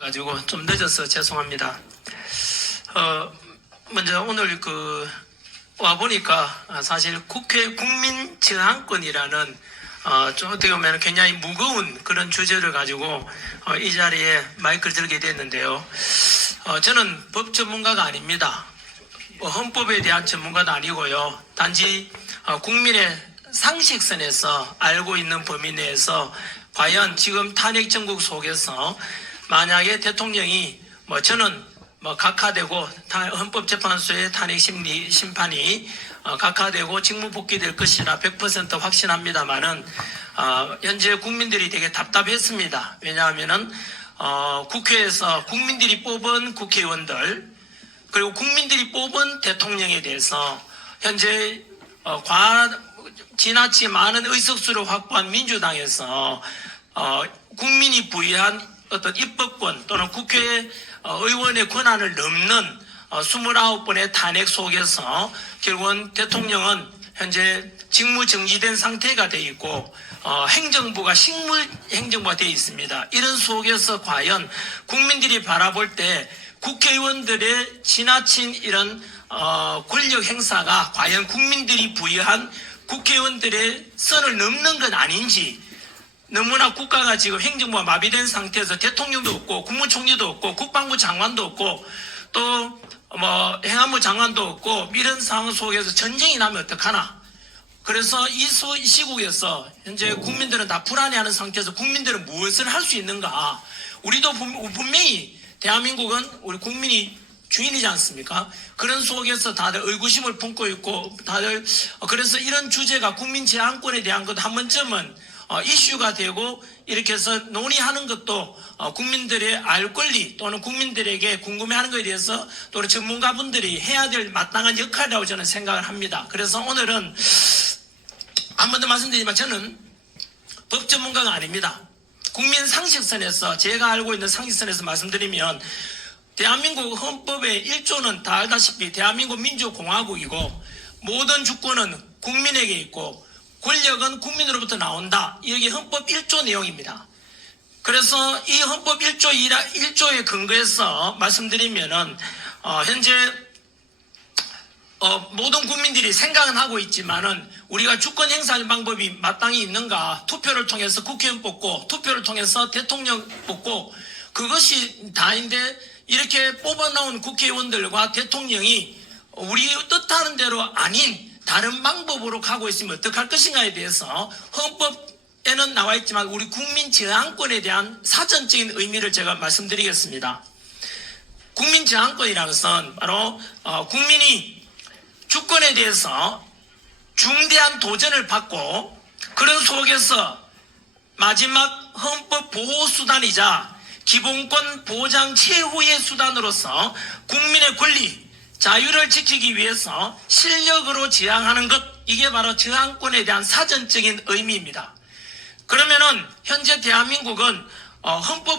가지고 좀 늦어서 죄송합니다. 먼저 오늘 와 보니까 사실 국회 국민저항권이라는 좀 어떻게 보면 굉장히 무거운 그런 주제를 가지고 이 자리에 마이크를 들게 됐는데요. 저는 법 전문가가 아닙니다. 헌법에 대한 전문가도 아니고요. 단지 국민의 상식선에서 알고 있는 범위 내에서 과연 지금 탄핵 정국 속에서 만약에 대통령이 저는 각하되고 헌법재판소의 탄핵 심판이 각하되고 직무 복귀될 것이라 100% 확신합니다만은 현재 국민들이 되게 답답했습니다. 왜냐하면은 국회에서 국민들이 뽑은 국회의원들 그리고 국민들이 뽑은 대통령에 대해서 현재 지나치게 많은 의석수를 확보한 민주당에서 국민이 부여한 어떤 입법권 또는 국회 의원의 권한을 넘는 29번의 탄핵 속에서 결국은 대통령은 현재 직무 정지된 상태가 되어 있고 행정부가 식물행정부가 되어 있습니다. 이런 속에서 과연 국민들이 바라볼 때 국회의원들의 지나친 이런 권력 행사가 과연 국민들이 부여한 국회의원들의 선을 넘는 건 아닌지, 너무나 국가가 지금 행정부가 마비된 상태에서 대통령도 없고 국무총리도 없고 국방부 장관도 없고 또 행안부 장관도 없고 이런 상황 속에서 전쟁이 나면 어떡하나. 그래서 이 시국에서 현재 국민들은 다 불안해하는 상태에서 국민들은 무엇을 할 수 있는가. 우리도 분명히 대한민국은 우리 국민이 주인이지 않습니까? 그런 속에서 다들 의구심을 품고 있고 다들 그래서 이런 주제가 국민 제한권에 대한 것도 한 번쯤은 이슈가 되고 이렇게 해서 논의하는 것도 국민들의 알 권리 또는 국민들에게 궁금해하는 것에 대해서 또 전문가분들이 해야 될 마땅한 역할이라고 저는 생각을 합니다. 그래서 오늘은 한 번 더 말씀드리지만 저는 법 전문가가 아닙니다. 국민 상식선에서 제가 알고 있는 상식선에서 말씀드리면 대한민국 헌법의 1조는 다 알다시피 대한민국 민주공화국이고 모든 주권은 국민에게 있고 권력은 국민으로부터 나온다. 이게 헌법 1조 내용입니다. 그래서 이 헌법 1조에 근거해서 말씀드리면은 현재 모든 국민들이 생각은 하고 있지만은 우리가 주권 행사할 방법이 마땅히 있는가? 투표를 통해서 국회의원 뽑고 투표를 통해서 대통령 뽑고 그것이 다인데 이렇게 뽑아놓은 국회의원들과 대통령이 우리 뜻하는 대로 아닌 다른 방법으로 가고 있으면 어떡할 것인가에 대해서 헌법에는 나와 있지만 우리 국민 저항권에 대한 사전적인 의미를 제가 말씀드리겠습니다. 국민 저항권이라는 것은 바로 국민이 주권에 대해서 중대한 도전을 받고 그런 속에서 마지막 헌법 보호수단이자 기본권 보장 최후의 수단으로서 국민의 권리 자유를 지키기 위해서 실력으로 저항하는 것, 이게 바로 저항권에 대한 사전적인 의미입니다. 그러면은 현재 대한민국은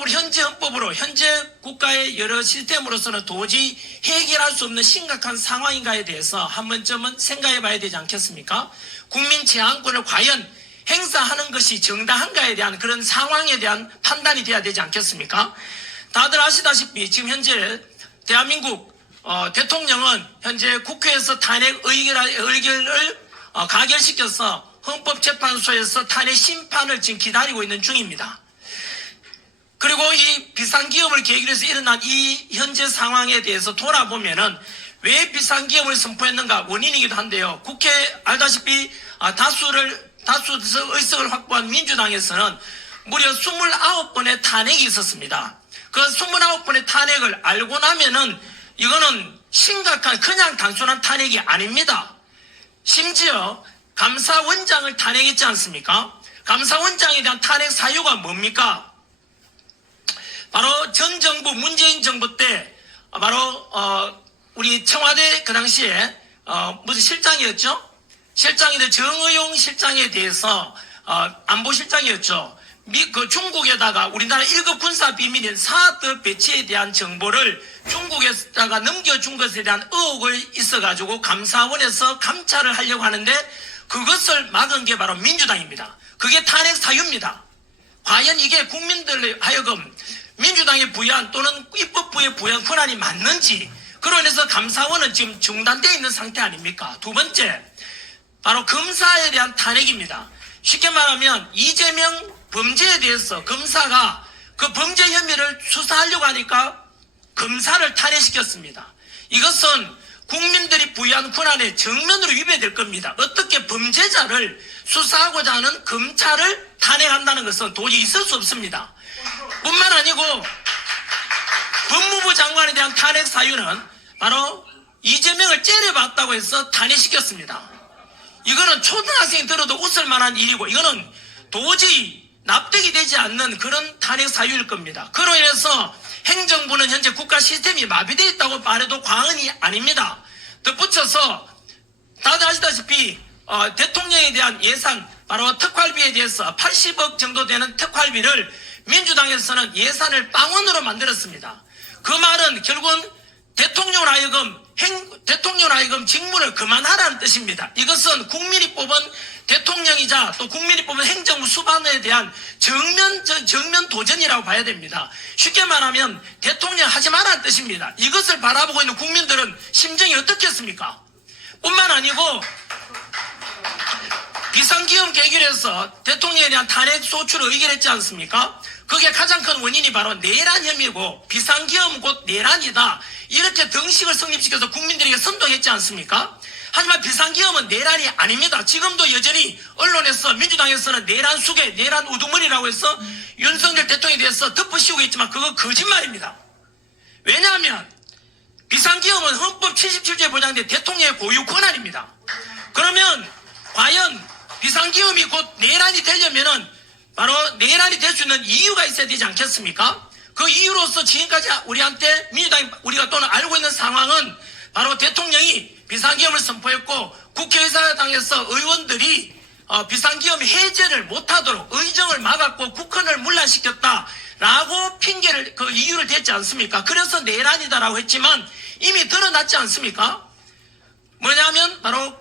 현재 헌법으로 현재 국가의 여러 시스템으로서는 도저히 해결할 수 없는 심각한 상황인가에 대해서 한 번쯤은 생각해 봐야 되지 않겠습니까? 국민 저항권을 과연 행사하는 것이 정당한가에 대한 그런 상황에 대한 판단이 돼야 되지 않겠습니까? 다들 아시다시피 지금 현재 대한민국 대통령은 현재 국회에서 탄핵 의결을 가결시켜서 헌법재판소에서 탄핵 심판을 지금 기다리고 있는 중입니다. 그리고 이 비상기업을 계기로 해서 일어난 이 현재 상황에 대해서 돌아보면은 왜 비상기업을 선포했는가 원인이기도 한데요. 국회 알다시피 다수 의석을 확보한 민주당에서는 무려 29번의 탄핵이 있었습니다. 그 29번의 탄핵을 알고 나면은 이거는 심각한 그냥 단순한 탄핵이 아닙니다. 심지어 감사원장을 탄핵했지 않습니까? 감사원장에 대한 탄핵 사유가 뭡니까? 바로 전 정부 문재인 정부 때 바로 우리 청와대 그 당시에 무슨 실장이었죠? 실장인데 정의용 실장에 대해서 안보실장이었죠. 그 중국에다가 우리나라 1급 군사 비밀인 사드 배치에 대한 정보를 중국에다가 넘겨준 것에 대한 의혹을 있어가지고 감사원에서 감찰을 하려고 하는데 그것을 막은 게 바로 민주당입니다. 그게 탄핵 사유입니다. 과연 이게 국민들 하여금 민주당에 부여한 또는 입법부에 부여한 권한이 맞는지, 그로 인해서 감사원은 지금 중단되어 있는 상태 아닙니까? 두 번째, 바로 검사에 대한 탄핵입니다. 쉽게 말하면 이재명 범죄에 대해서 검사가 그 범죄 혐의를 수사하려고 하니까 검사를 탄핵시켰습니다. 이것은 국민들이 부여한 권한에 정면으로 위배될 겁니다. 어떻게 범죄자를 수사하고자 하는 검찰을 탄핵한다는 것은 도저히 있을 수 없습니다. 뿐만 아니고 법무부 장관에 대한 탄핵 사유는 바로 이재명을 째려봤다고 해서 탄핵시켰습니다. 이거는 초등학생이 들어도 웃을 만한 일이고, 이거는 도저히 납득이 되지 않는 그런 탄핵 사유일 겁니다. 그로 인해서 행정부는 현재 국가 시스템이 마비되어 있다고 말해도 과언이 아닙니다. 덧붙여서 다들 아시다시피 대통령에 대한 예산, 바로 특활비에 대해서 80억 정도 되는 특활비를 민주당에서는 예산을 빵원으로 만들었습니다. 그 말은 결국은 대통령으로 하여금 직무를 그만하라는 뜻입니다. 이것은 국민이 뽑은 대통령이자 또 국민이 뽑은 행정부 수반에 대한 정면 도전이라고 봐야 됩니다. 쉽게 말하면 대통령 하지 말라는 뜻입니다. 이것을 바라보고 있는 국민들은 심정이 어떻겠습니까? 뿐만 아니고 비상기금 계획에서 대통령에 대한 탄핵 소추를 의결했지 않습니까? 그게 가장 큰 원인이 바로 내란 혐의고, 비상기금 곧 내란이다, 이렇게 등식을 성립시켜서 국민들에게 선동했지 않습니까? 하지만 비상기금은 내란이 아닙니다. 지금도 여전히 언론에서 민주당에서는 내란 수계, 내란 우두머리라고 해서 윤석열 대통령에 대해서 덮어씌우고 있지만 그거 거짓말입니다. 왜냐하면 비상기금은 헌법 77조에 보장된 대통령의 고유 권한입니다. 그러면 과연 비상기금이 곧 내란이 되려면은 바로 내란이 될 수 있는 이유가 있어야 되지 않겠습니까? 그 이유로서 지금까지 우리한테 우리가 또는 알고 있는 상황은 바로 대통령이 비상기금을 선포했고, 국회의사당에서 의원들이 비상기금 해제를 못하도록 의정을 막았고 국헌을 문란시켰다라고 핑계를, 그 이유를 댔지 않습니까? 그래서 내란이다라고 했지만 이미 드러났지 않습니까? 뭐냐면 바로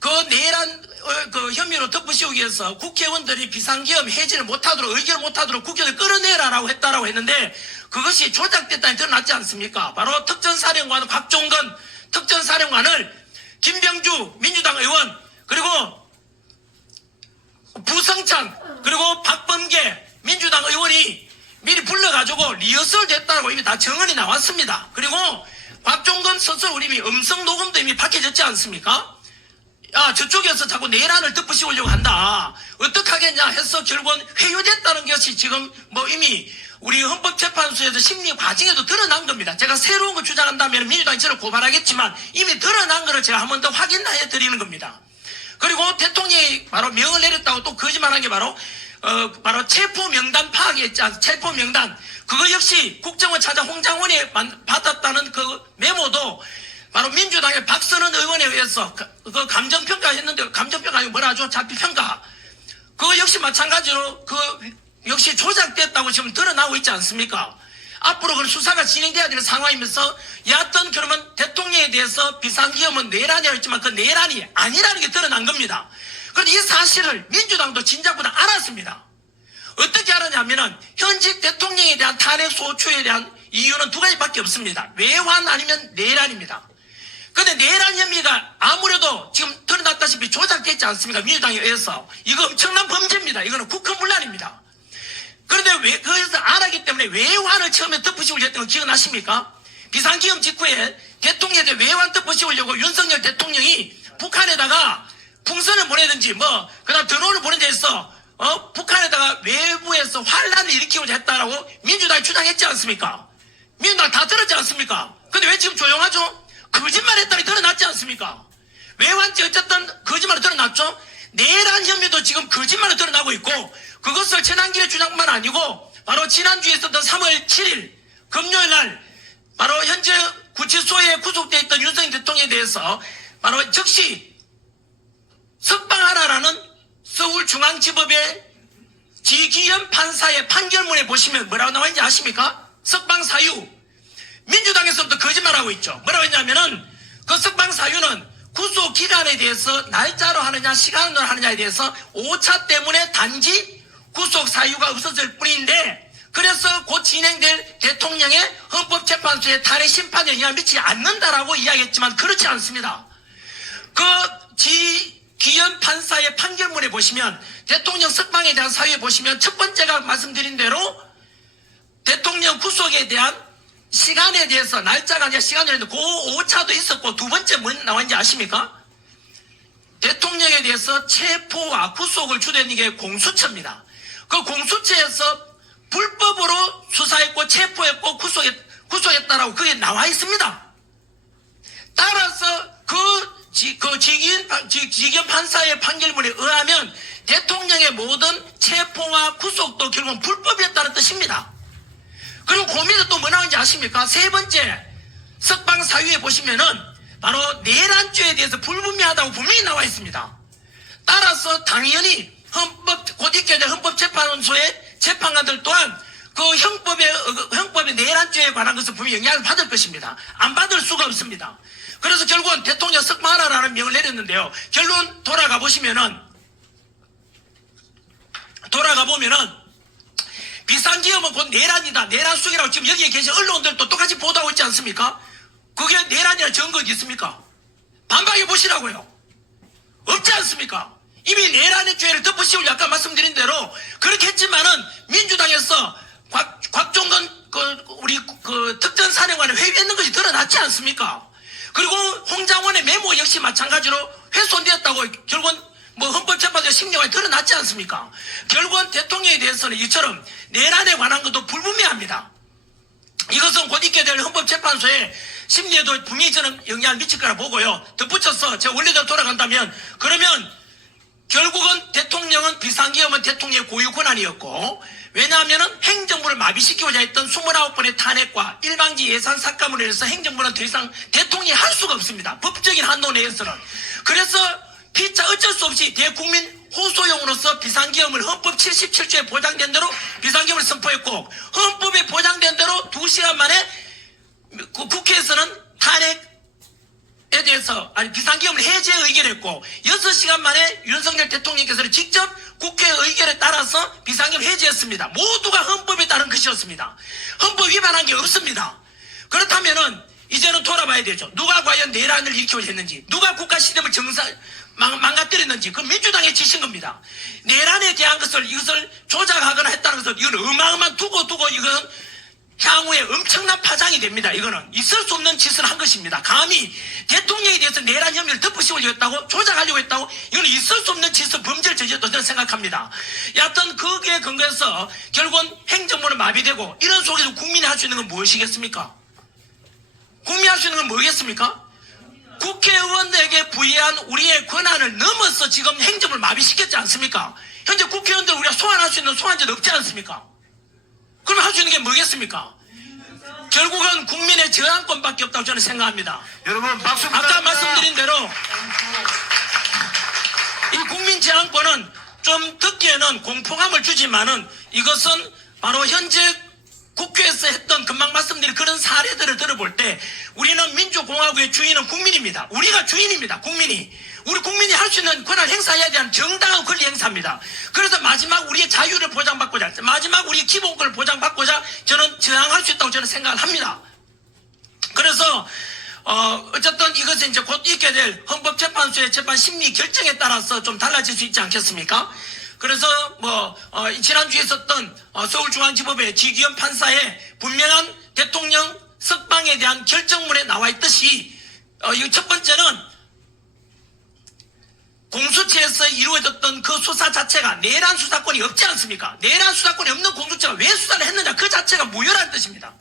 그 내란 그 혐의로 덮어씌우기 위해서 국회의원들이 비상기금 해제를 못하도록, 의결을 못하도록 국회를 끌어내라라고 했다라고 했는데, 그것이 조작됐다니 드러났지 않습니까? 바로 특전사령관 곽종건 특전사령관을 김병주 민주당 의원, 그리고 부성찬, 그리고 박범계 민주당 의원이 미리 불러가지고 리허설 됐다고 이미 다 증언이 나왔습니다. 그리고 곽종건 스스로 이미 음성 녹음도 이미 밝혀졌지 않습니까? 저쪽에서 자꾸 내란을 덮어씌우려고 한다, 어떻게 하겠냐 해서 결국은 회유됐다는 것이 지금 이미 우리 헌법재판소에서 심리 과정에도 드러난 겁니다. 제가 새로운 거 주장한다면 민주당이 저를 고발하겠지만 이미 드러난 거를 제가 한 번 더 확인해 드리는 겁니다. 그리고 대통령이 바로 명을 내렸다고 또 거짓말한 게 바로 체포 명단 파악했지 않습니까? 체포 명단, 그거 역시 국정원 차장 홍장원이 받았다는 그 메모도 바로 민주당의 박선원 의원에 의해서 그 감정평가 했는데, 감정평가 아니고 뭐라 하죠? 자필평가. 그거 역시 마찬가지로 역시 조작됐다고 지금 드러나고 있지 않습니까? 앞으로 그 수사가 진행돼야 되는 상황이면서, 여하튼 그러면 대통령에 대해서 비상기금은 내란이라고 했지만 그 내란이 아니라는 게 드러난 겁니다. 그런데 이 사실을 민주당도 진작보다 알았습니다. 어떻게 알았냐면은 현직 대통령에 대한 탄핵 소추에 대한 이유는 두 가지밖에 없습니다. 외환 아니면 내란입니다. 근데 내란 혐의가 아무래도 지금 드러났다시피 조작됐지 않습니까? 민주당에 의해서. 이거 엄청난 범죄입니다. 이거는 국헌문란입니다. 그런데 그래서 알았기 때문에 외환을 처음에 덮어씌우려 했던 거 기억나십니까? 비상기금 직후에 대통령에 대해 외환 덮어씌우려고 윤석열 대통령이 북한에다가 풍선을 보내든지 그다음 드론을 보낸 데 있어 북한에다가 외부에서 환란을 일으키고자 했다라고 민주당이 주장했지 않습니까? 민주당 다 들었지 않습니까? 근데 왜 지금 조용하죠? 거짓말했다니 드러났지 않습니까? 외환죄 어쨌든 거짓말로 드러났죠? 내란 혐의도 지금 거짓말로 드러나고 있고, 그것을 최단길의 주장만 아니고 바로 지난주에 있었던 3월 7일 금요일 날 바로 현재 구치소에 구속되어 있던 윤석열 대통령에 대해서 바로 즉시 석방하라라는 서울중앙지법의 지기현 판사의 판결문에 보시면 뭐라고 나와 있는지 아십니까? 석방 사유. 민주당에서부터 거짓말하고 있죠. 뭐라고 했냐면은 그 석방 사유는 구속 기간에 대해서 날짜로 하느냐 시간으로 하느냐에 대해서 오차 때문에 단지 구속 사유가 없었을 뿐인데, 그래서 곧 진행될 대통령의 헌법재판소의 탄핵 심판에 영향을 미치지 않는다라고 이야기했지만 그렇지 않습니다. 그 기현 판사의 판결문에 보시면 대통령 석방에 대한 사유에 보시면 첫 번째가 말씀드린 대로 대통령 구속에 대한 시간에 대해서 날짜가 아니라 시간이 있는데 그 오차도 있었고 두 번째 뭐 나왔는지 아십니까? 대통령에 대해서 체포와 구속을 주된 게 공수처입니다. 그 공수처에서 불법으로 수사했고 체포했고 구속했다라고 그게 나와 있습니다. 따라서 지기현 판사의 판결문에 의하면 대통령의 모든 체포와 구속도 결국은 불법이었다는 뜻입니다. 그리고 고민은 또 뭐 나오는지 아십니까? 세 번째 석방 사유에 보시면은 바로 내란죄에 대해서 불분명하다고 분명히 나와 있습니다. 따라서 당연히 곧 있게 될 헌법재판소의 재판관들 또한 그 형법의 내란죄에 관한 것을 분명히 영향을 받을 것입니다. 안 받을 수가 없습니다. 그래서 결국은 대통령 석방하라라는 명을 내렸는데요. 결론 돌아가 보면은 비상기업은 곧 내란이다. 내란 속이라고 지금 여기에 계신 언론들도 똑같이 보도하고 있지 않습니까? 그게 내란이라는 증거가 있습니까? 반박해 보시라고요. 없지 않습니까? 이미 내란의 죄를 덮으시고 아까 말씀드린 대로 그렇게 했지만은 민주당에서 곽종건 우리 특전사령관을 회유했는 것이 드러났지 않습니까? 그리고 홍장원의 메모 역시 마찬가지로 훼손되었다고 결국은 헌법재판소의 심리가 드러났지 않습니까? 결국은 대통령에 대해서는 이처럼 내란에 관한 것도 불분명합니다. 이것은 곧 있게 될 헌법재판소의 심리에도 분명히 저는 영향을 미칠 거라 보고요. 덧붙여서 제가 원래대로 돌아간다면 그러면 결국은 대통령은 비상기업은 대통령의 고유 권한이었고 왜냐하면 행정부를 마비시키고자 했던 29번의 탄핵과 일방지 예산 삭감으로 인해서 행정부는 더 이상 대통령이 할 수가 없습니다. 법적인 한도 내에서는. 그래서 피차 어쩔 수 없이 대국민 호소용으로서 비상기업을 헌법 77조에 보장된 대로 비상기업을 선포했고 헌법에 보장된 대로 2시간 만에 국회에서는 탄핵에 대해서 비상기업을 해제 의결했고 6시간 만에 윤석열 대통령께서는 직접 국회 의결에 따라서 비상기업 해제했습니다. 모두가 헌법에 따른 것이었습니다. 헌법 위반한 게 없습니다. 그렇다면은 이제는 돌아봐야 되죠. 누가 과연 내란을 일으키고자 했는지, 누가 국가 시스템을 망가뜨렸는지, 그 민주당의 짓인 겁니다. 내란에 대한 이것을 조작하거나 했다는 것은 이건 어마어마한 두고 이건 향후에 엄청난 파장이 됩니다. 이거는 있을 수 없는 짓을 한 것입니다. 감히 대통령에 대해서 내란 혐의를 덮으시려고 했다고, 조작하려고 했다고, 이건 있을 수 없는 짓을 범죄를 저질렀다고 저는 생각합니다. 여하튼 거기에 근거해서 결국은 행정부는 마비되고 이런 속에서 국민이 할 수 있는 건 무엇이겠습니까? 국민이 할 수 있는 건 뭐겠습니까? 국회의원에게 부여한 우리의 권한을 넘어서 지금 행정을 마비시켰지 않습니까? 현재 국회의원들 우리가 소환할 수 있는 소환제도 없지 않습니까? 그럼 할 수 있는 게 뭐겠습니까? 결국은 국민의 저항권밖에 없다고 저는 생각합니다. 여러분 박수 아까 말씀드린 대로 이 국민 저항권은 좀 듣기에는 공포감을 주지만은 이것은 바로 현재 국회에서 했던 금방 말씀드린 그런 사례들을 들어볼 때 우리는 민주공화국의 주인은 국민입니다. 우리가 주인입니다. 우리 국민이 할 수 있는 권한을 행사해야 되는 정당한 권리 행사입니다. 그래서 마지막 우리의 자유를 보장받고자, 마지막 우리의 기본권을 보장받고자 저는 저항할 수 있다고 저는 생각을 합니다. 그래서 어쨌든 이것은 이제 곧 있게 될 헌법재판소의 재판 심리 결정에 따라서 좀 달라질 수 있지 않겠습니까? 그래서 지난주에 있었던 서울중앙지법의 지기현 판사의 분명한 대통령 석방에 대한 결정문에 나와 있듯이 이 첫 번째는 공수처에서 이루어졌던 그 수사 자체가 내란 수사권이 없지 않습니까? 내란 수사권이 없는 공수처가 왜 수사를 했느냐, 그 자체가 무효라는 뜻입니다.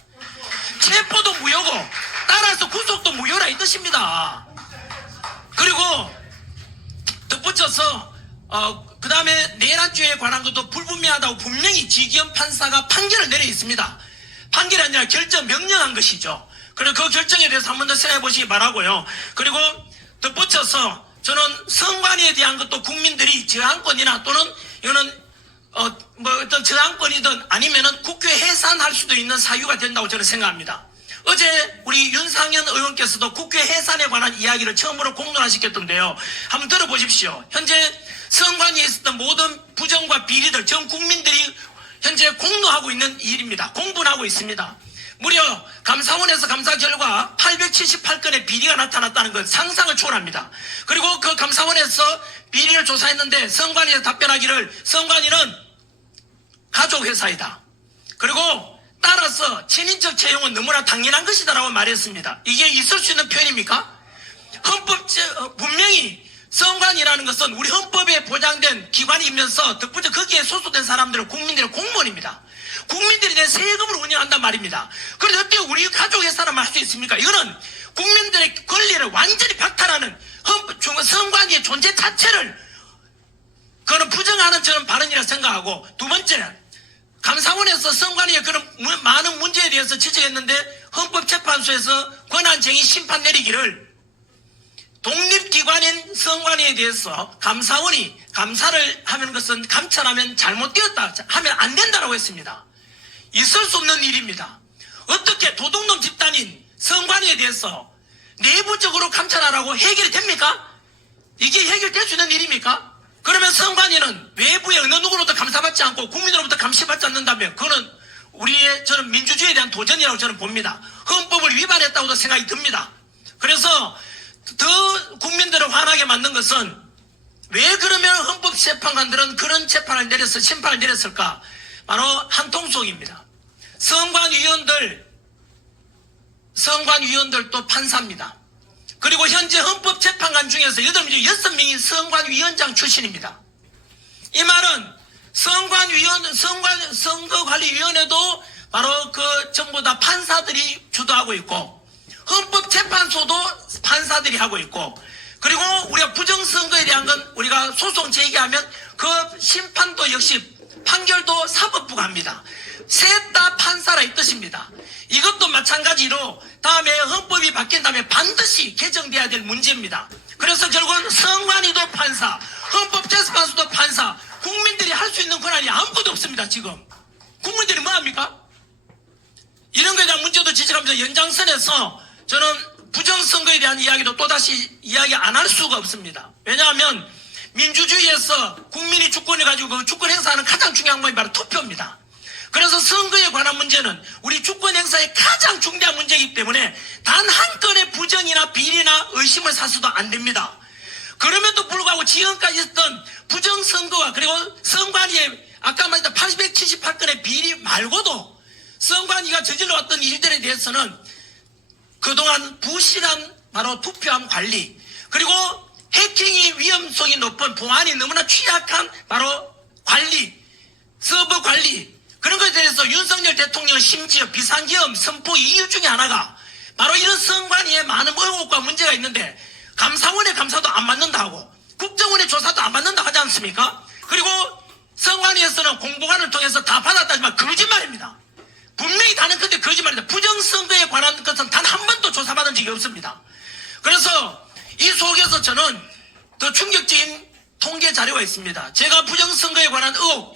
체포도 무효고 따라서 구속도 무효라 이 뜻입니다. 그리고 덧붙여서 그 다음에 내란죄에 관한 것도 불분명하다고 분명히 지기현 판사가 판결을 내려 있습니다. 판결이 아니라 결정 명령한 것이죠. 그리고 그 결정에 대해서 한 번 더 생각해 보시기 바라고요. 그리고 덧붙여서 저는 선관위에 대한 것도 국민들이 저항권이나 또는 이거는 어떤 저항권이든 아니면은 국회 해산할 수도 있는 사유가 된다고 저는 생각합니다. 어제 우리 윤상현 의원께서도 국회 해산에 관한 이야기를 처음으로 공론화시켰던데요. 한번 들어보십시오. 현재 선관위에 있었던 모든 부정과 비리들 전 국민들이 현재 공로하고 있는 일입니다. 공분하고 있습니다. 무려 감사원에서 감사 결과 878건의 비리가 나타났다는 것 상상을 초월합니다. 그리고 그 감사원에서 비리를 조사했는데 선관위에서 답변하기를 선관위는 가족회사이다. 그리고 따라서 친인척 채용은 너무나 당연한 것이다라고 말했습니다. 이게 있을 수 있는 표현입니까? 분명히 선관위라는 것은 우리 헌법에 보장된 기관이면서 덕분에 거기에 소속된 사람들은 국민들의 공무원입니다. 국민들이 내 세금을 운영한단 말입니다. 그런데 어떻게 우리 가족회사라면 할 수 있습니까? 이거는 국민들의 권리를 완전히 박탈하는 선관위의 존재 자체를 그거는 부정하는 저는 발언이라 생각하고, 두 번째, 감사원에서 선관위의 그런 많은 문제에 대해서 지적했는데 헌법재판소에서 권한쟁의 심판 내리기를 독립기관인 선관위에 대해서 감사원이 감사를 하는 것은 감찰하면 잘못되었다 하면 안 된다고 했습니다. 있을 수 없는 일입니다. 어떻게 도둑놈 집단인 선관위에 대해서 내부적으로 감찰하라고 해결이 됩니까? 이게 해결될 수 있는 일입니까? 그러면 선관위는 외부의 어느 누구로부터 감사받지 않고 국민으로부터 감시받지 않는다면 그거는 저는 민주주의에 대한 도전이라고 저는 봅니다. 헌법을 위반했다고도 생각이 듭니다. 그래서 더 국민들을 화나게 만든 것은 왜 그러면 헌법재판관들은 그런 심판을 내렸을까? 바로 한통속입니다. 선관위원들도 판사입니다. 그리고 현재 헌법재판관 중에서 6명이 선관위원장 출신입니다. 이 말은 선거관리위원회도 바로 전부 다 판사들이 주도하고 있고, 헌법재판소도 판사들이 하고 있고, 그리고 우리가 부정선거에 대한 건 우리가 소송 제기하면 그 심판도 역시 판결도 사법부가 합니다. 셋 다 판사라 이 뜻입니다. 이것도 마찬가지로 다음에 헌법이 바뀐 다음에 반드시 개정돼야 될 문제입니다. 그래서 결국은 선관위도 판사, 헌법재판소도 판사, 국민들이 할 수 있는 권한이 아무것도 없습니다. 지금 국민들이 뭐합니까? 이런 거에 대한 문제도 지적하면서 연장선에서 저는 부정선거에 대한 이야기도 또다시 이야기 안 할 수가 없습니다. 왜냐하면 민주주의에서 국민이 주권을 가지고 그 주권 행사하는 가장 중요한 것이 바로 투표입니다. 그래서 선거에 관한 문제는 우리 주권 행사의 가장 중대한 문제이기 때문에 단 한 건의 부정이나 비리나 의심을 사서도 안 됩니다. 그럼에도 불구하고 지금까지 있었던 부정선거와 그리고 선관위의 아까 말했던 878건의 비리 말고도 선관위가 저질러왔던 일들에 대해서는 그동안 부실한 바로 투표함 관리, 그리고 해킹이 위험성이 높은 보안이 너무나 취약한 바로 관리, 서버 관리, 그런 것에 대해서 윤석열 대통령 심지어 비상계엄 선포 이유 중에 하나가 바로 이런 선관위에 많은 의혹과 문제가 있는데 감사원의 감사도 안 받는다 하고 국정원의 조사도 안 받는다 하지 않습니까? 그리고 선관위에서는 공보관을 통해서 다 받았다지만 거짓말입니다. 분명히 다는 건데 거짓말입니다. 부정선거에 관한 것은 단 한 번도 조사받은 적이 없습니다. 그래서 이 속에서 저는 더 충격적인 통계 자료가 있습니다. 제가 부정선거에 관한 의혹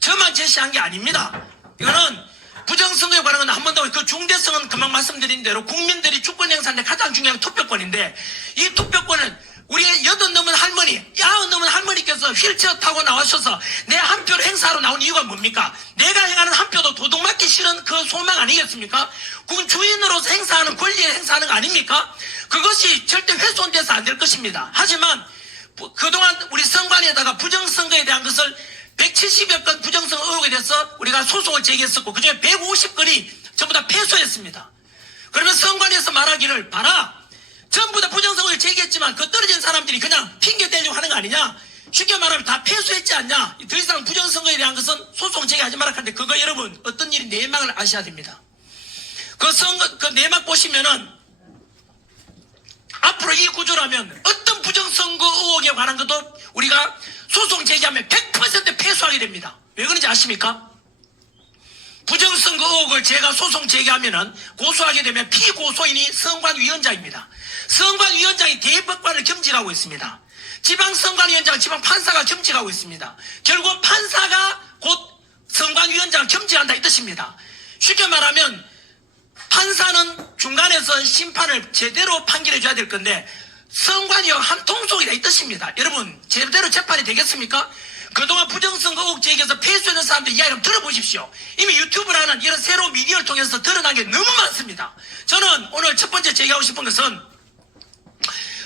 저만 제시한 게 아닙니다. 이거는 부정선거에 관한 건 한 번 더 그 중대성은 금방 말씀드린 대로 국민들이 주권 행사하는 가장 중요한 투표권인데, 이 투표권은 우리 80 넘은 할머니, 90 넘은 할머니께서 휠체어 타고 나오셔서 내 한 표를 행사하러 나온 이유가 뭡니까? 내가 행하는 한 표도 도둑 맞기 싫은 그 소망 아니겠습니까? 그건 주인으로서 행사하는 권리에 행사하는 거 아닙니까? 그것이 절대 훼손돼서 안 될 것입니다. 하지만 그동안 우리 선관위에다가 부정선거에 대한 것을 170여 건 부정선거 의혹에 대해서 우리가 소송을 제기했었고 그중에 150건이 전부 다 패소했습니다. 그러면 선관위에서 말하기를 봐라, 전부 다 부정선거를 제기했지만 그 떨어진 사람들이 그냥 핑계 대려고 하는 거 아니냐, 쉽게 말하면 다 패소했지 않냐, 더 이상 부정선거에 대한 것은 소송 제기하지 말라 하는데, 그거 여러분 어떤 일이 내막을 아셔야 됩니다. 그 내막 보시면은 앞으로 이 구조라면 어떤 부정선거 의혹에 관한 것도 우리가 소송 제기하면 100% 패소하게 됩니다. 왜 그런지 아십니까? 부정선거 의혹을 제가 소송 제기하면은 고소하게 되면 피고소인이 선관위원장입니다. 선관위원장이 대법관을 겸직하고 있습니다. 지방선관위원장은 지방판사가 겸직하고 있습니다. 결국 판사가 곧 선관위원장을 겸직한다 이 뜻입니다. 쉽게 말하면 판사는 중간에서 심판을 제대로 판결해 줘야 될 건데 선관위와 한 통속이다 이 뜻입니다. 여러분 제대로 재판이 되겠습니까? 그동안 부정선거 의혹 제기해서 패소했는 사람들 이야기 한번 들어보십시오. 이미 유튜브라는 이런 새로운 미디어를 통해서 드러난 게 너무 많습니다. 저는 오늘 첫 번째 제기하고 싶은 것은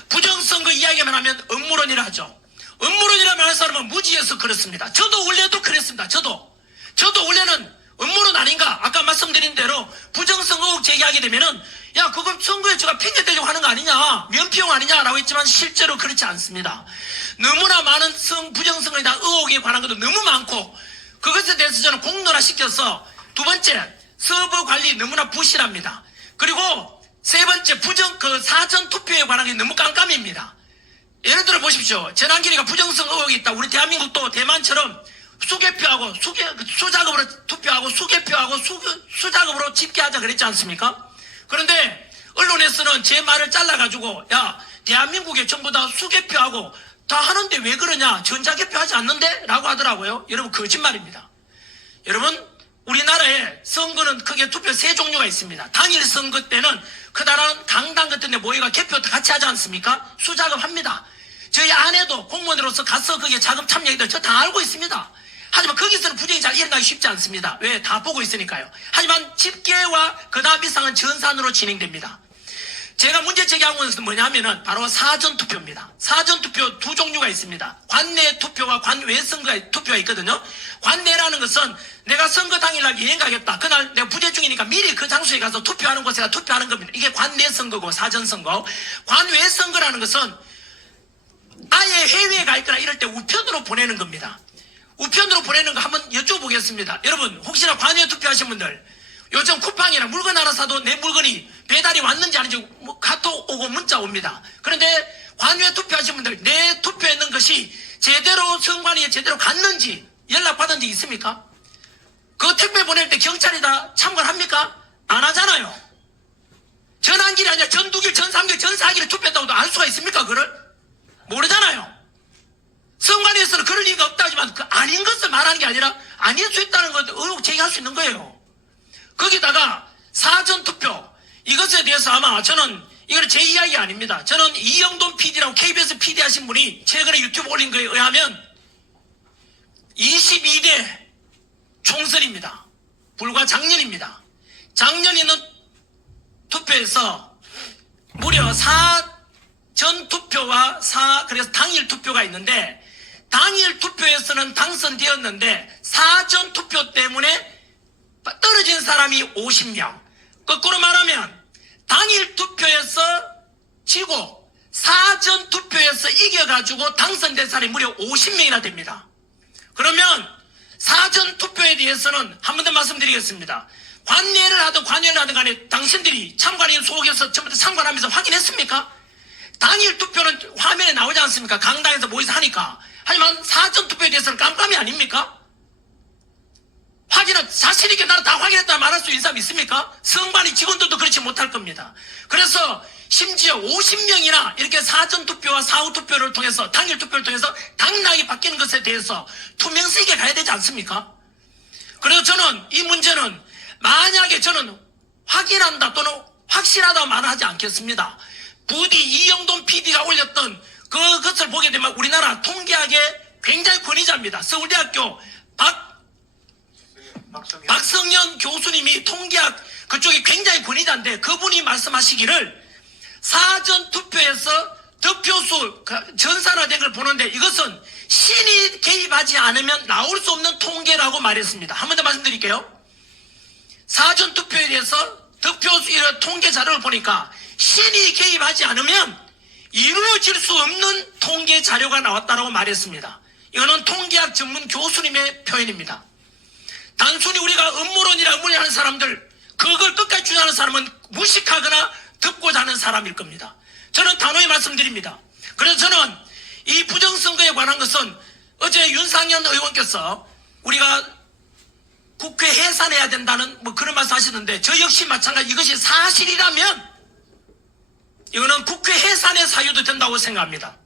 부정선거 이야기만 하면 음모론이라 하죠. 음모론이라 말하는 사람은 무지해서 그렇습니다. 저도 원래도 그랬습니다. 저도 원래는 음모론 아닌가? 아까 말씀드린 대로 부정선거 의혹 제기하게 되면은 야 그거 선거에 제가 핑계 대려고 하는 거 아니냐, 면피용 아니냐라고 했지만 실제로 그렇지 않습니다. 너무나 많은 부정선거에 대한 의혹에 관한 것도 너무 많고 그것에 대해서 저는 공론화시켜서 두 번째 서버 관리 너무나 부실합니다. 그리고 세 번째 사전 투표에 관한 게 너무 깜깜입니다. 예를 들어 보십시오. 전환길이가 부정선거 의혹이 있다. 우리 대한민국도 대만처럼 수개표하고 수작업으로 투표하고 수개표하고 수작업으로 집계하자 그랬지 않습니까? 그런데 언론에서는 제 말을 잘라가지고 야 대한민국에 전부 다 수개표하고 다 하는데 왜 그러냐, 전자개표하지 않는데? 라고 하더라고요. 여러분 거짓말입니다. 여러분 우리나라에 선거는 크게 투표 세 종류가 있습니다. 당일 선거 때는 그다란 강당 같은 데 모여가 개표 같이 하지 않습니까? 수작업합니다. 저희 아내도 공무원으로서 가서 거기에 자금 참여했던 저 다 알고 있습니다. 하지만 거기서는 부정이 잘 일어나기 쉽지 않습니다. 왜? 다 보고 있으니까요. 하지만 집계와 그 다음 이상은 전산으로 진행됩니다. 제가 문제 제기한 것은 뭐냐면은 바로 사전투표입니다. 사전투표 두 종류가 있습니다. 관내 투표와 관외 선거 투표가 있거든요. 관내라는 것은 내가 선거 당일날 여행 가겠다. 그날 내가 부재 중이니까 미리 그 장소에 가서 투표하는 곳에 투표하는 겁니다. 이게 관내 선거고 사전선거. 관외 선거라는 것은 아예 해외에 가 있거나 이럴 때 우편으로 보내는 겁니다. 우편으로 보내는 거 한번 여쭤보겠습니다. 여러분 혹시나 관외 투표하신 분들 요즘 쿠팡이나 물건 하나 사도 내 물건이 배달이 왔는지 아닌지 카톡 오고 문자 옵니다. 그런데 관외 투표하신 분들 내 투표했는 것이 제대로 선관위에 제대로 갔는지 연락받은 적 있습니까? 그 택배 보낼 때 경찰이 다 참관합니까? 안 하잖아요. 전환길이 아니라 전2길, 전3길, 전4길을 투표했다고도 알 수가 있습니까? 그걸? 모르잖아요. 선관위에서는 그럴 리가 없다 하지만 그 아닌 것을 말하는 게 아니라 아닐 수 있다는 것 의혹 제기할 수 있는 거예요. 거기다가 사전투표 이것에 대해서 아마 저는 이거는 제 이야기 아닙니다. 저는 이영돈 PD라고 KBS PD 하신 분이 최근에 유튜브 올린 거에 의하면 22대 총선입니다. 불과 작년입니다. 작년 있는 투표에서 무려 사전 투표와 그래서 당일 투표가 있는데 당일 투표에서는 당선되었는데 사전 투표 때문에 떨어진 사람이 50명. 거꾸로 말하면 당일 투표에서 지고 사전 투표에서 이겨가지고 당선된 사람이 무려 50명이나 됩니다. 그러면 사전 투표에 대해서는 한 번 더 말씀드리겠습니다. 관례를 하든 관여를 하든 간에 당신들이 참관인 속에서 전부 다 참관하면서 확인했습니까? 당일 투표는 화면에 나오지 않습니까? 강당에서 모여서 하니까. 하지만 사전 투표에 대해서는 깜깜이 아닙니까? 확인은 자신있게 나는 다 확인했다 말할 수 있는 사람 있습니까? 선관위 직원들도 그렇지 못할 겁니다. 그래서 심지어 50명이나 이렇게 사전투표와 사후투표를 통해서 당일 투표를 통해서 당락이 바뀌는 것에 대해서 투명성 있게 가야 되지 않습니까? 그래서 저는 이 문제는 만약에 저는 확인한다 또는 확실하다고 말하지 않겠습니다. 부디 이영돈 PD가 올렸던 그것을 보게 되면 우리나라 통계학의 굉장히 권위자입니다. 서울대학교 박성현 교수님이 통계학 그쪽이 굉장히 권위자인데 그분이 말씀하시기를 사전투표에서 득표수 전산화된 걸 보는데 이것은 신이 개입하지 않으면 나올 수 없는 통계라고 말했습니다. 한 번 더 말씀드릴게요. 사전투표에 대해서 득표수 이런 통계 자료를 보니까 신이 개입하지 않으면 이루어질 수 없는 통계 자료가 나왔다고 말했습니다. 이거는 통계학 전문 교수님의 표현입니다. 단순히 우리가 음모론이라 하는 사람들 그걸 끝까지 주장하는 사람은 무식하거나 듣고자 하는 사람일 겁니다. 저는 단호히 말씀드립니다. 그래서 저는 이 부정선거에 관한 것은 어제 윤상현 의원께서 우리가 국회 해산해야 된다는 그런 말씀 하시는데 저 역시 마찬가지 이것이 사실이라면 이거는 국회 해산의 사유도 된다고 생각합니다.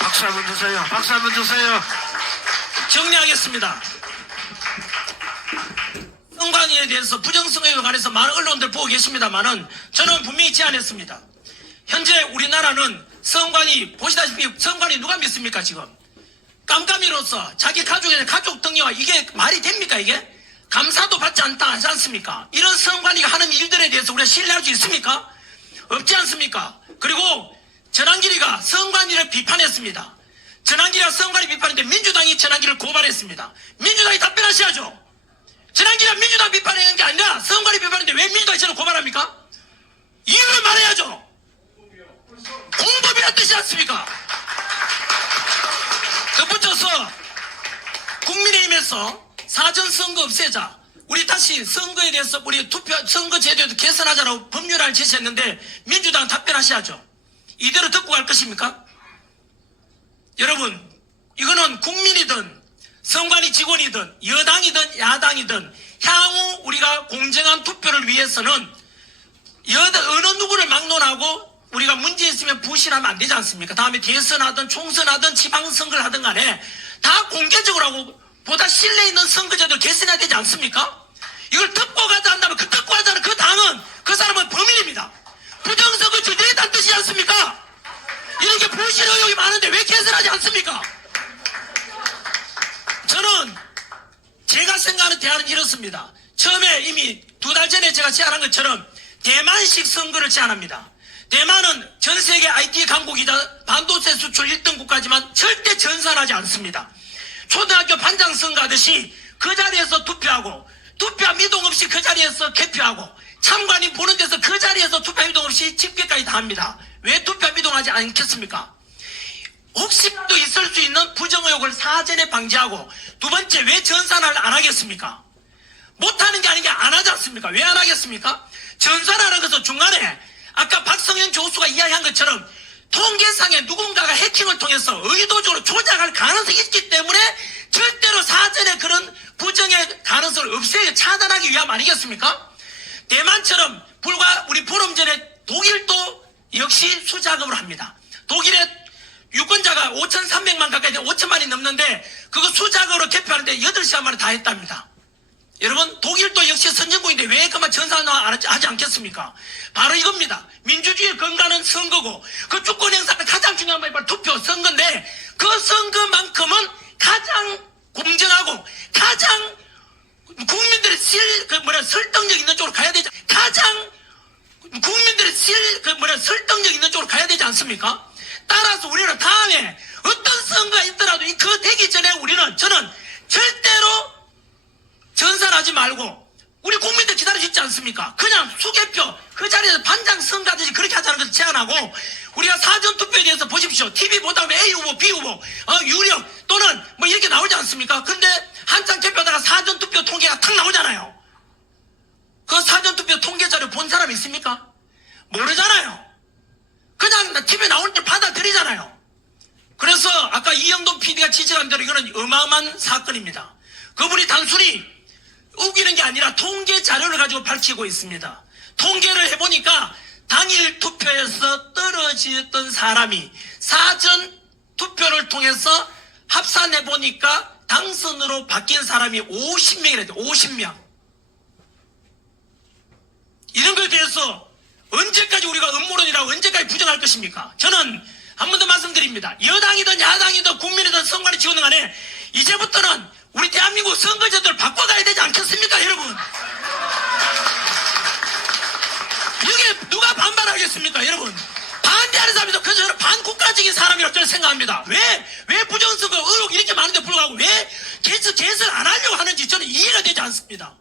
박수 한번 주세요. 박수 한번 주세요. 정리하겠습니다. 선관위에 대해서 부정선거에 관해서 많은 언론들 보고 계십니다만은 저는 분명히 제안했습니다. 현재 우리나라는 선관위 보시다시피 선관위 누가 믿습니까 지금? 깜깜이로서 자기 가족의 가족 등록화 이게 말이 됩니까 이게? 감사도 받지 않다 하지 않습니까? 이런 선관위가 하는 일들에 대해서 우리가 신뢰할 수 있습니까? 없지 않습니까? 그리고 전환길이가 선관위를 비판했습니다. 전환길이가 선관위 비판했는데 민주당이 전환길을 고발했습니다. 민주당이 답변하셔야죠. 전환길이가 민주당 비판한 게 아니라 선관위 비판했는데 왜 민주당이 저를 고발합니까? 이유를 말해야죠. 공범이란 뜻이지 않습니까? 덧붙여서 국민의힘에서 사전선거 없애자, 우리 다시 선거에 대해서 우리 선거 제도에도 개선하자라고 법률안을 제시했는데 민주당 답변하셔야죠. 이대로 듣고 갈 것입니까? 여러분, 이거는 국민이든 선관위 직원이든 여당이든 야당이든 향후 우리가 공정한 투표를 위해서는 어느 누구를 막론하고 우리가 문제 있으면 부실하면 안 되지 않습니까? 다음에 대선하든 총선하든 지방선거를 하든 간에 다 공개적으로 하고 보다 신뢰 있는 선거제도를 개선해야 되지 않습니까? 이걸 듣고 가자 한다면 그 듣고 하자는 그 당은 그 사람은 범인입니다. 부정선거 저지르겠다는 뜻이지 않습니까? 이렇게 부실 의혹이 많은데 왜 개선하지 않습니까? 저는 제가 생각하는 대안은 이렇습니다. 처음에 이미 2달 전에 제가 제안한 것처럼 대만식 선거를 제안합니다. 대만은 전 세계 IT 강국이자 반도체 수출 1등 국가지만 절대 전산하지 않습니다. 초등학교 반장 선거 하듯이 그 자리에서 투표하고 투표함 이동 없이 그 자리에서 개표하고 참관인 보는 데서 그 자리에서 투표함 이동 없이 집계까지 다 합니다. 왜 투표함 이동하지 않겠습니까? 혹시라도 있을 수 있는 부정의혹을 사전에 방지하고 두 번째 왜 전산을 안 하겠습니까? 못하는 게 아닌 게 안 하지 않습니까? 왜 안 하겠습니까? 전산하는 것은 중간에 아까 박성현 교수가 이야기한 것처럼 통계상에 누군가가 해킹을 통해서 의도적으로 조작할 가능성이 있기 때문에 절대로 사전에 그런 부정의 가능성을 없애고 차단하기 위함 아니겠습니까? 대만처럼 불과 우리 포럼 전에 독일도 역시 수작업을 합니다. 독일의 유권자가 5,300만 가까이 5천만이 넘는데 그거 수작업으로 개표하는데 8시간 만에 다 했답니다. 여러분 독일도 역시 선진국인데 왜 그만 전산화하지 않겠습니까? 바로 이겁니다. 민주주의의 근간은 선거고 그 주권 행사는 가장 중요한 게 바로 투표 선거인데 그 선거만큼은 가장 공정하고 가장 국민들의 설득력 있는 쪽으로 가야 되지 가장 국민들의 설득력 있는 쪽으로 가야 되지 않습니까? 따라서 우리는 다음에 어떤 선거가 있더라도 그 되기 전에 저는 절대로 전산하지 말고 우리 국민들 기다리시지 않습니까? 그냥 수개표 그 자리에서 반장 선거하듯이 그렇게 하자는 것을 제안하고 우리가 사전투표에 대해서 보십시오. TV 보다 보면 A 후보, B 후보, 유력 또는 뭐 이렇게 나오지 않습니까? 근데 한참 개표하다가 사전투표 통계가 탁 나오잖아요. 그 사전투표 통계 자료 본 사람 있습니까? 모르잖아요. 그냥 TV에 나오는 걸 받아들이잖아요. 그래서 아까 이영돈 PD가 지적한 대로 이거는 어마어마한 사건입니다. 그분이 단순히 우기는 게 아니라 통계 자료를 가지고 밝히고 있습니다. 통계를 해보니까 당일 투표에서 떨어졌던 사람이 사전 투표를 통해서 합산해보니까 당선으로 바뀐 사람이 50명이라 돼요. 50명. 이런 거에 대해서 언제까지 우리가 음모론이라고 언제까지 부정할 것입니까? 저는 한 번 더 말씀드립니다. 여당이든 야당이든 국민이든 선관위 직원들 간에 이제부터는 우리 대한민국 선거제도를 바꿔가야 되지 않겠습니까, 여러분? 여기에 누가 반발하겠습니까, 여러분? 반대하는 사람이도 그래서 저는 반국가적인 사람이라고 저는 생각합니다. 왜 부정선거 의혹이 이렇게 많은데 불구하고 왜 개선 안 하려고 하는지 저는 이해가 되지 않습니다.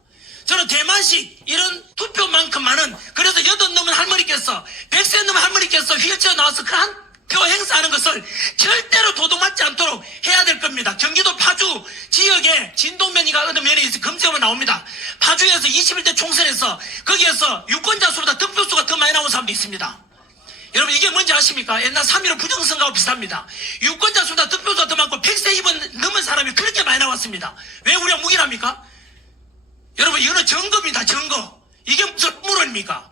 저는 대만식 이런 투표만큼만은 그래서 80 넘은 할머니께서 100세 넘은 할머니께서 휠체어 나와서 그 한 표 행사하는 것을 절대로 도둑맞지 않도록 해야 될 겁니다. 경기도 파주 지역에 진동면이가 어느 면에 있어 검색하면 나옵니다. 파주에서 21대 총선에서 거기에서 유권자 수보다 득표수가 더 많이 나온 사람도 있습니다. 여러분 이게 뭔지 아십니까? 옛날 3.15 부정선거하고 비슷합니다. 유권자 수보다 득표수가 더 많고 100세 입은 넘은 사람이 그렇게 많이 나왔습니다. 왜 우리가 묵인합니까? 여러분 이거는 증거입니다. 증거. 이게 무슨 음모론입니까?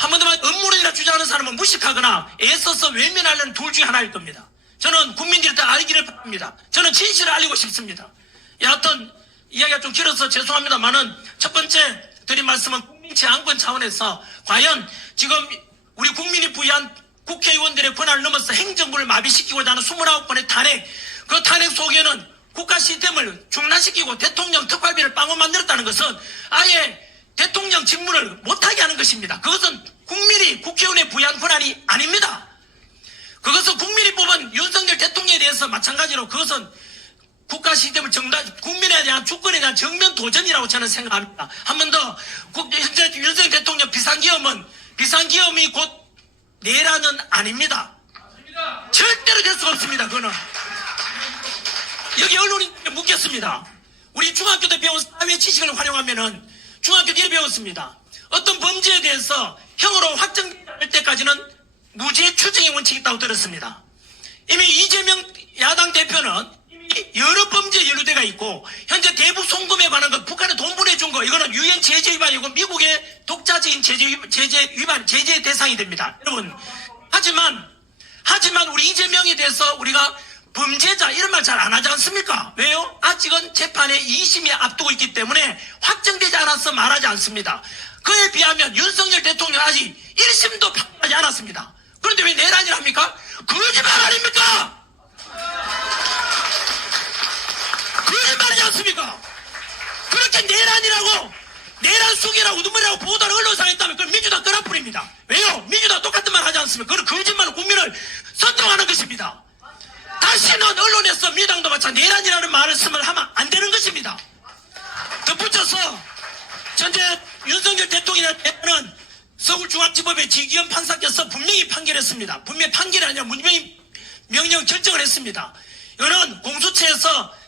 한 번 더 말 음모론이라 주장하는 사람은 무식하거나 애써서 외면하려는 둘 중에 하나일 겁니다. 저는 국민들이 다 알기를 바랍니다. 저는 진실을 알리고 싶습니다. 여하튼 이야기가 좀 길어서 죄송합니다만은 첫 번째 드린 말씀은 국민체 안건 차원에서 과연 지금 우리 국민이 부여한 국회의원들의 권한을 넘어서 행정부를 마비시키고자 하는 29번의 탄핵 그 탄핵 속에는 국가 시스템을 중단시키고 대통령 특활비를 빵원 만들었다는 것은 아예 대통령 직무를 못하게 하는 것입니다. 그것은 국민이 국회의원에 부여한 권한이 아닙니다. 그것은 국민이 뽑은 윤석열 대통령에 대해서 마찬가지로 그것은 국가 시스템을 국민에 대한 주권에 대한 정면 도전이라고 저는 생각합니다. 한 번 더, 현재 윤석열 대통령 비상기업이 곧 내란은 아닙니다. 절대로 될 수가 없습니다. 그거는. 여기 언론이 묻겠습니다. 우리 중학교 때 배운 사회 지식을 활용하면은 중학교 때 배웠습니다. 어떤 범죄에 대해서 형으로 확정될 때까지는 무죄 추정의 원칙이 있다고 들었습니다. 이미 이재명 야당 대표는 이미 여러 범죄에 연루돼가 있고 현재 대북 송금에 관한 것 북한에 돈 보내준 거 이거는 유엔 제재 위반이고 미국의 독자적인 제재 대상이 됩니다. 여러분 하지만 우리 이재명에 대해서 우리가 범죄자 이런 말 잘 안 하지 않습니까? 왜요? 아직은 재판에 2심이 앞두고 있기 때문에 확정되지 않아서 말하지 않습니다. 그에 비하면 윤석열 대통령 아직 1심도 판결하지 않았습니다. 그런데 왜 내란이랍니까? 거짓말 아닙니까? 거짓말이지 않습니까? 그렇게 내란이라고 내란 속이라고 눈물이라고 보도를 언론사에 했다면 그건 민주당 끈앞풀입니다. 왜요? 민주당 똑같은 말 하지 않습니까? 그건 거짓말로 국민을 선동하는 것입니다. 다시는 언론에서 민주당도 마찬가지 내란이라는 말씀을 하면 안 되는 것입니다. 덧붙여서 현재 윤석열 대통령은 서울중앙지법의 지기현 판사께서 분명히 판결했습니다. 분명히 판결이 아니라 분명히 명령 결정을 했습니다. 이거는 공수처에서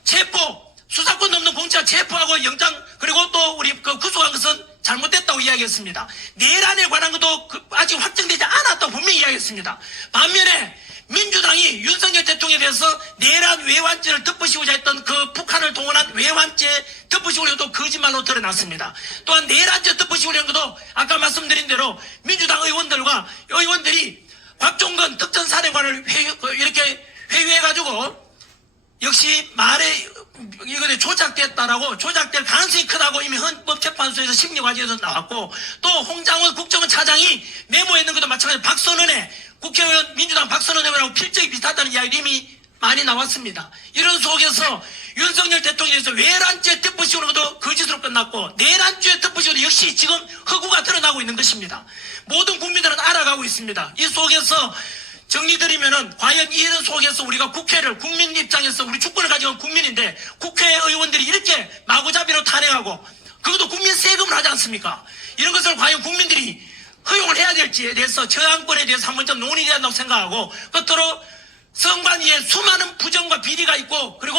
수사권 넘는 공수처가 체포하고 영장 그리고 또 우리 구속한 것은 잘못됐다고 이야기했습니다. 내란에 관한 것도 아직 확정되지 않았다고 분명히 이야기했습니다. 반면에 민주당이 윤석열 대통령에 대해서 내란 외환죄를 덮으시고자 했던 그 북한을 동원한 외환죄 덮으시고자 해도 거짓말로 드러났습니다. 또한 내란죄 덮으시고자 한 것도 아까 말씀드린 대로 민주당 의원들이 박종건 특전사령관을 이렇게 회유해가지고 역시 말에 이거 조작될 가능성이 크다고 이미 헌법재판소에서 심리과정에서 나왔고 또 홍장원 국정원 차장이 메모했는 것도 마찬가지로 박선원의 국회의원 민주당 박선원 의원하고 필적이 비슷하다는 이야기도 이미 많이 나왔습니다. 이런 속에서 윤석열 대통령에서 외란죄 덮으시고는 것도 거짓으로 끝났고 내란죄 덮으시고도 역시 지금 허구가 드러나고 있는 것입니다. 모든 국민들은 알아가고 있습니다. 이 속에서 정리드리면은 과연 이런 속에서 우리가 국민 입장에서 우리 주권을 가지고 있는 국민인데 국회의원들이 이렇게 마구잡이로 탄핵하고 그것도 국민 세금을 하지 않습니까? 이런 것을 과연 국민들이 허용을 해야 될지에 대해서 저항권에 대해서 한번 좀 논의해야 한다고 생각하고 끝으로 선관위에 수많은 부정과 비리가 있고 그리고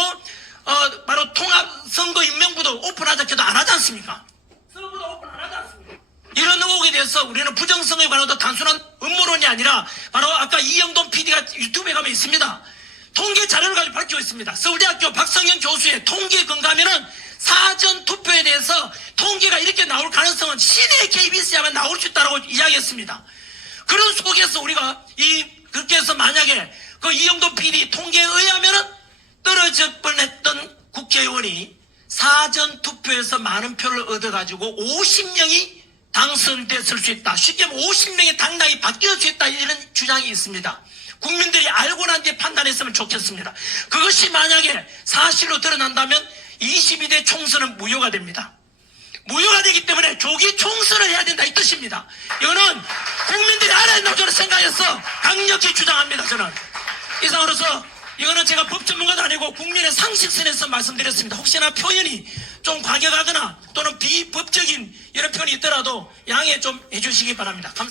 바로 통합선거 임명부도 오픈하자 해도 안 하지 않습니까? 선거도 오픈 안 하지 않습니까? 이런 의혹에 대해서 우리는 부정선거에 관한 단순한 음모론이 아니라 바로 아까 이영돈 PD가 유튜브에 가면 있습니다. 통계 자료를 가지고 밝히고 있습니다. 서울대학교 박성현 교수의 통계에 근거하면은 사전 투표에 대해서 통계가 이렇게 나올 가능성은 시내 KBS야만 나올 수 있다고 이야기했습니다. 그런 속에서 우리가 그렇게 해서 만약에 그 이영돈 PD 통계에 의하면은 떨어질 뻔했던 국회의원이 사전 투표에서 많은 표를 얻어가지고 50명이 당선됐을 수 있다. 쉽게 말하면 50명의 당락이 바뀔 수 있다. 이런 주장이 있습니다. 국민들이 알고 난 뒤에 판단했으면 좋겠습니다. 그것이 만약에 사실로 드러난다면 22대 총선은 무효가 됩니다. 무효가 되기 때문에 조기 총선을 해야 된다 이 뜻입니다. 이거는 국민들이 알아야 된다고 저는 생각해서 강력히 주장합니다. 저는 이상으로서 이거는 제가 법 전문가도 아니고 국민의 상식선에서 말씀드렸습니다. 혹시나 표현이 좀 과격하거나 또는 비법적인 이런 표현이 있더라도 양해 좀 해주시기 바랍니다. 감사합니다.